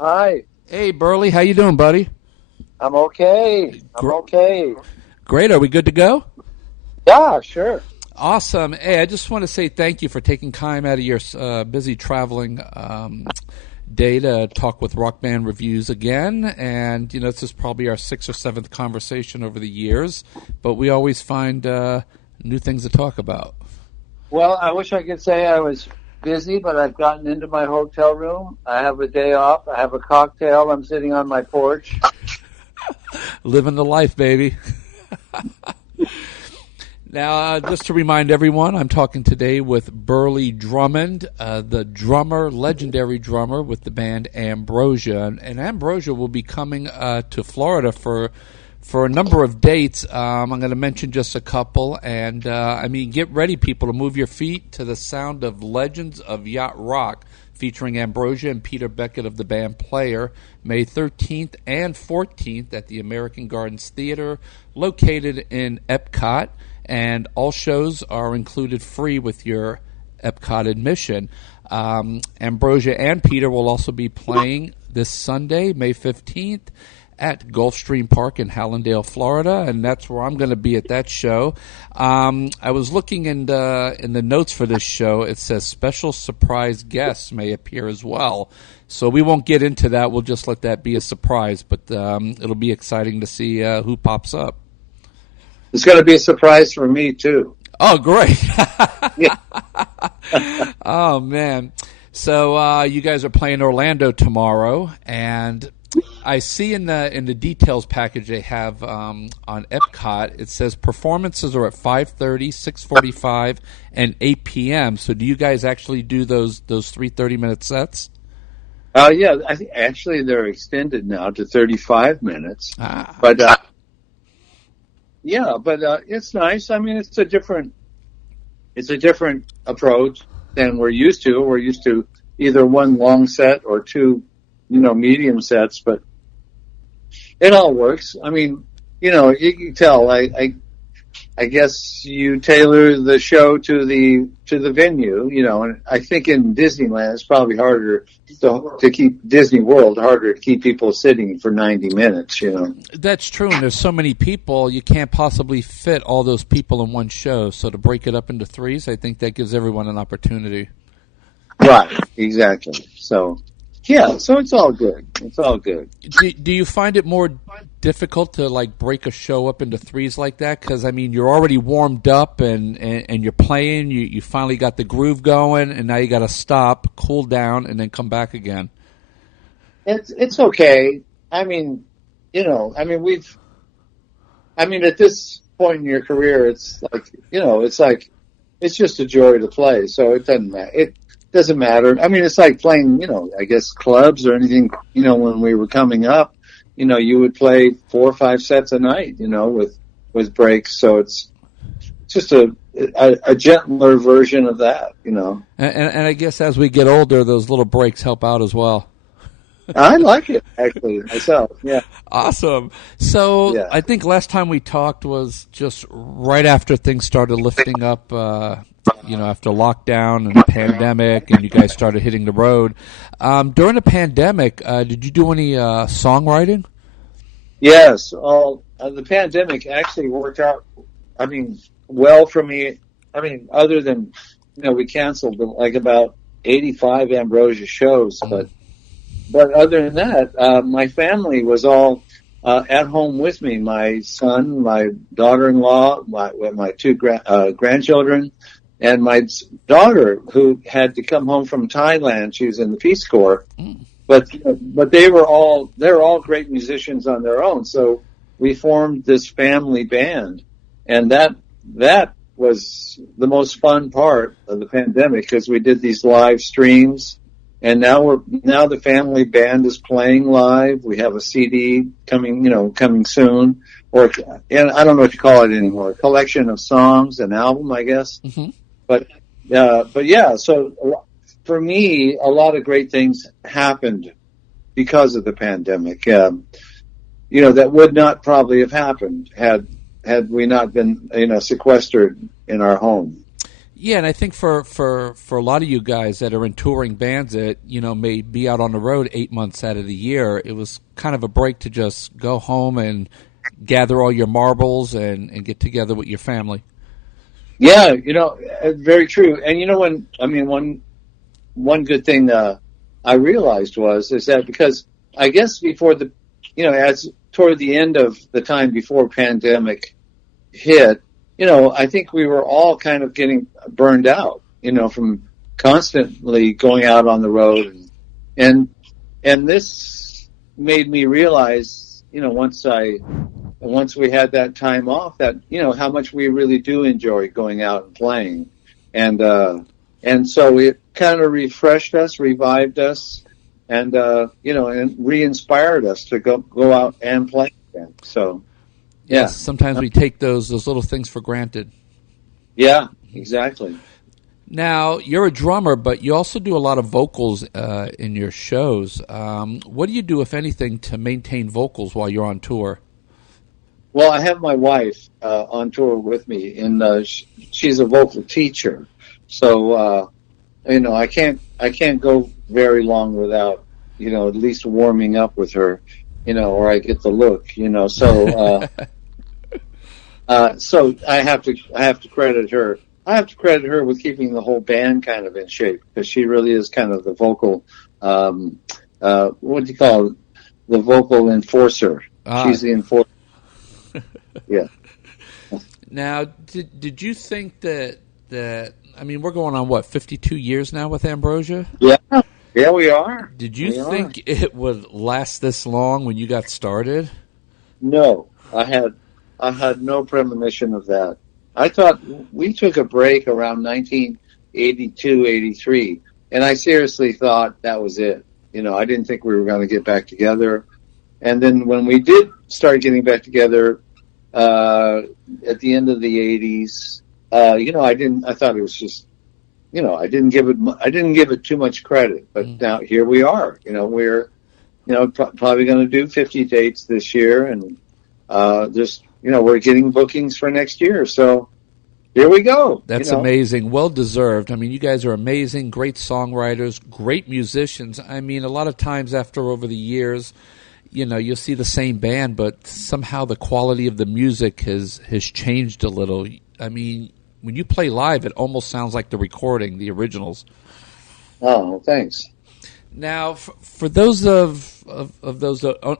Hi. Hey, Burleigh, how you doing, buddy? I'm okay. I'm okay. Great. Are we good to go? Yeah, sure. Awesome. Hey, I just want to say thank you for taking time out of your busy traveling day to talk with Rock Band Reviews again. And, this is probably our sixth or seventh conversation over the years, but we always find new things to talk about. Well, I wish I could say I was busy, but I've gotten into my hotel room. I have a day off. I have a cocktail. I'm sitting on my porch. Living the life, baby. Now, just to remind everyone, I'm talking today with Burleigh Drummond, the drummer, legendary drummer with the band Ambrosia. And Ambrosia will be coming to Florida for a number of dates. I'm going to mention just a couple. And, get ready, people, to move your feet to the sound of Legends of Yacht Rock, featuring Ambrosia and Peter Beckett of the band Player, May 13th and 14th at the American Gardens Theater, located in Epcot. And all shows are included free with your Epcot admission. Ambrosia and Peter will also be playing this Sunday, May 15th, at Gulfstream Park in Hallandale, Florida, and that's where I'm going to be at that show. I was looking in the notes for this show. It says special surprise guests may appear as well. So we won't get into that. We'll just let that be a surprise, but it'll be exciting to see who pops up. It's going to be a surprise for me, too. Oh, great. Yeah. Oh, man. So you guys are playing Orlando tomorrow, and I see in the details package they have on Epcot, it says performances are at 5:30, 6:45, and 8 p.m. So do you guys actually do those 3 30-minute sets? Yeah, I think actually they're extended now to 35 minutes. But it's nice. I mean, it's a different approach than we're used to. We're used to either one long set or two, medium sets, but it all works. I mean, you can tell. I guess you tailor the show to the venue, and I think in Disneyland it's probably harder to keep Disney World harder to keep people sitting for 90 minutes, That's true, and there's so many people, you can't possibly fit all those people in one show. So to break it up into threes, I think that gives everyone an opportunity. Right, exactly. So, yeah, so it's all good. It's all good. Do you find it more difficult to break a show up into threes like that? Because you're already warmed up and you're playing. You finally got the groove going, and now you got to stop, cool down, and then come back again. It's okay. At this point in your career, it's it's just a joy to play. So it doesn't matter. It doesn't matter. It's like playing, I guess clubs or anything, when we were coming up, you would play 4 or 5 sets a night, with breaks. So it's just a gentler version of that, And I guess as we get older, those little breaks help out as well. I like it, actually, myself, yeah. Awesome. So yeah. I think last time we talked was just right after things started lifting up, after lockdown and the pandemic, and you guys started hitting the road. During the pandemic, did you do any songwriting? Yes. The pandemic actually worked out, well for me. Other than, we canceled about 85 Ambrosia shows, but other than that, my family was all at home with me. My son, my daughter-in-law, my 2 grandchildren, and my daughter, who had to come home from Thailand. She was in the Peace Corps. But they're all great musicians on their own. So we formed this family band, and that was the most fun part of the pandemic, because we did these live streams, and now the family band is playing live. We have a CD coming soon, and I don't know what you call it anymore. A collection of songs, an album, I guess. Mm-hmm. But yeah, so for me, a lot of great things happened because of the pandemic. That would not probably have happened had we not been, sequestered in our home. Yeah, and I think for a lot of you guys that are in touring bands that, may be out on the road 8 months out of the year, it was kind of a break to just go home and gather all your marbles and get together with your family. Yeah, very true. And one good thing I realized is that because I guess before as toward the end of the time before pandemic hit, I think we were all kind of getting burned out, from constantly going out on the road, and this made me realize, once we had that time off, that how much we really do enjoy going out and playing, and so it kind of refreshed us, revived us, and and re-inspired us to go out and play again. So yeah, Yes, sometimes we take those little things for granted. yeah, exactly. Now, you're a drummer, but you also do a lot of vocals in your shows. What do you do, if anything, to maintain vocals while you're on tour? Well, I have my wife on tour with me, and she's a vocal teacher. So I can't go very long without at least warming up with her, or I get the look. So I have to credit her. I have to credit her with keeping the whole band kind of in shape, because she really is kind of the vocal. What do you call it? The vocal enforcer. She's the enforcer. Yeah. Now, did you think that I mean, we're going on 52 years now with Ambrosia? Yeah. Yeah, we are. Did you think it would last this long when you got started? No, I had no premonition of that. I thought we took a break around 1982, 83, and I seriously thought that was it. I didn't think we were going to get back together. And then when we did start getting back together at the end of the 80s, I thought it was just, I didn't give it too much credit. But now here we are. We're probably going to do 50 dates this year, and we're getting bookings for next year. So here we go. That's amazing. Well deserved. I mean, you guys are amazing, great songwriters, great musicians. I mean, a lot of times over the years, you'll see the same band, but somehow the quality of the music has changed a little. I mean, when you play live, it almost sounds like the recording, the originals. Oh, thanks. Now, for those of those that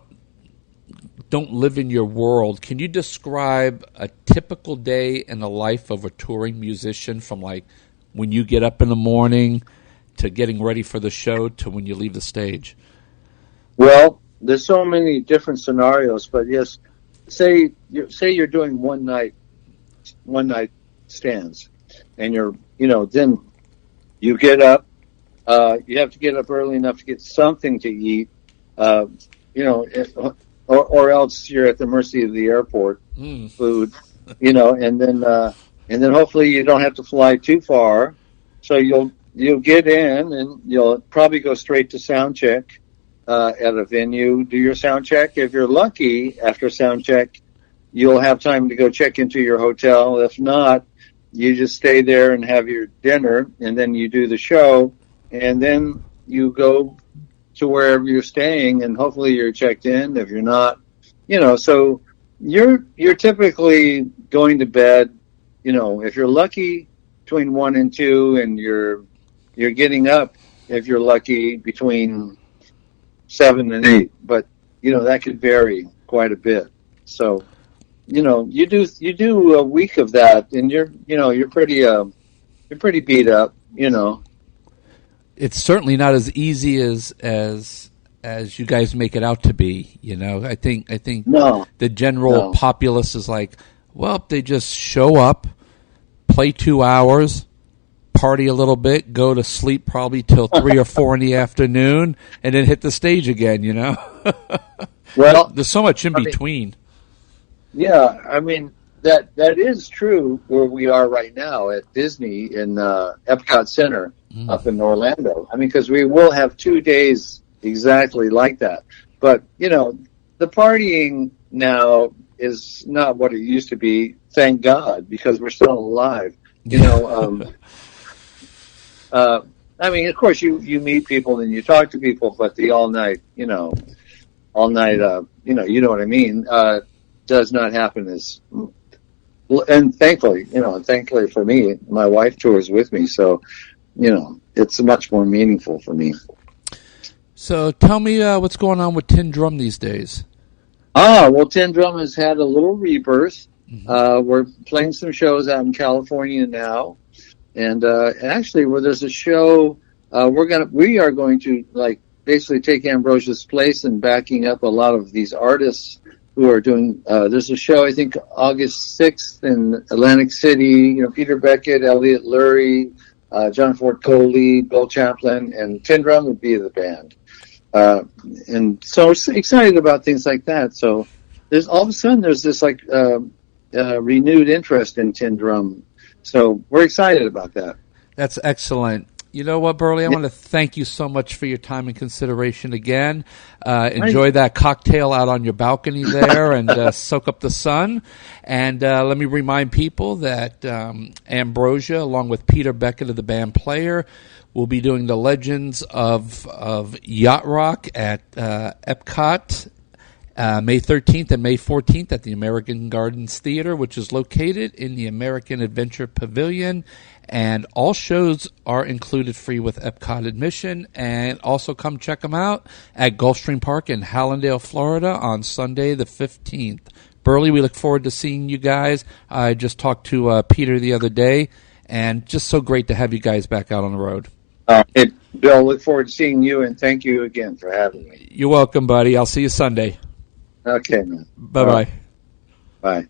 don't live in your world, can you describe a typical day in the life of a touring musician, from like when you get up in the morning to getting ready for the show to when you leave the stage? Well, there's so many different scenarios, but yes, say you're doing one night stands, and then you get up. You have to get up early enough to get something to eat, or else you're at the mercy of the airport food, and then hopefully you don't have to fly too far, so you'll get in and you'll probably go straight to sound check at a venue. Do your sound check. If you're lucky, after sound check, you'll have time to go check into your hotel. If not, you just stay there and have your dinner, and then you do the show, and then you go to wherever you're staying, and hopefully you're checked in. If you're not, so you're typically going to bed, if you're lucky, between 1 and 2, and you're getting up, if you're lucky, between 7 and 8. But that could vary quite a bit. So you do a week of that, and you're pretty beat up. It's certainly not as easy as you guys make it out to be. I think the general populace is like, well, they just show up, play 2 hours, party a little bit, go to sleep probably till 3 or 4 in the afternoon, and then hit the stage again. Well, there's so much in between. Yeah, I mean that is true where we are right now at Disney in Epcot Center up in Orlando. I mean, because we will have 2 days exactly like that. But the partying now is not what it used to be. Thank God, because we're still alive. You know, I mean, of course, you meet people and you talk to people, but the all night, you know, you know what I mean, does not happen as. And thankfully for me, my wife tours with me, so you know it's much more meaningful for me. So tell me what's going on with Tin Drum these days. Well, Tin Drum has had a little rebirth. Mm-hmm. We're playing some shows out in California now, and actually, where there's a show, we are going to like basically take Ambrosia's place and backing up a lot of these artists who are doing. There's a show I think August 6th in Atlantic City. You know, Peter Beckett, Elliot Lurie, John Ford Coley, Bill Champlin, and Tin Drum would be the band. And so excited about things like that. So there's all of a sudden there's this like renewed interest in Tin Drum. So we're excited about that. That's excellent. You know what, Burleigh? I want to thank you so much for your time and consideration again. Enjoy that cocktail out on your balcony there and soak up the sun. And let me remind people that Ambrosia, along with Peter Beckett of the band Player, will be doing the Legends of Yacht Rock at Epcot May 13th and May 14th at the American Gardens Theater, which is located in the American Adventure Pavilion. And all shows are included free with Epcot admission. And also come check them out at Gulfstream Park in Hallandale, Florida on Sunday the 15th. Burleigh, we look forward to seeing you guys. I just talked to Peter the other day, and just so great to have you guys back out on the road. Bill, look forward to seeing you, and thank you again for having me. You're welcome, buddy. I'll see you Sunday. Okay, man. Bye-bye. Bye.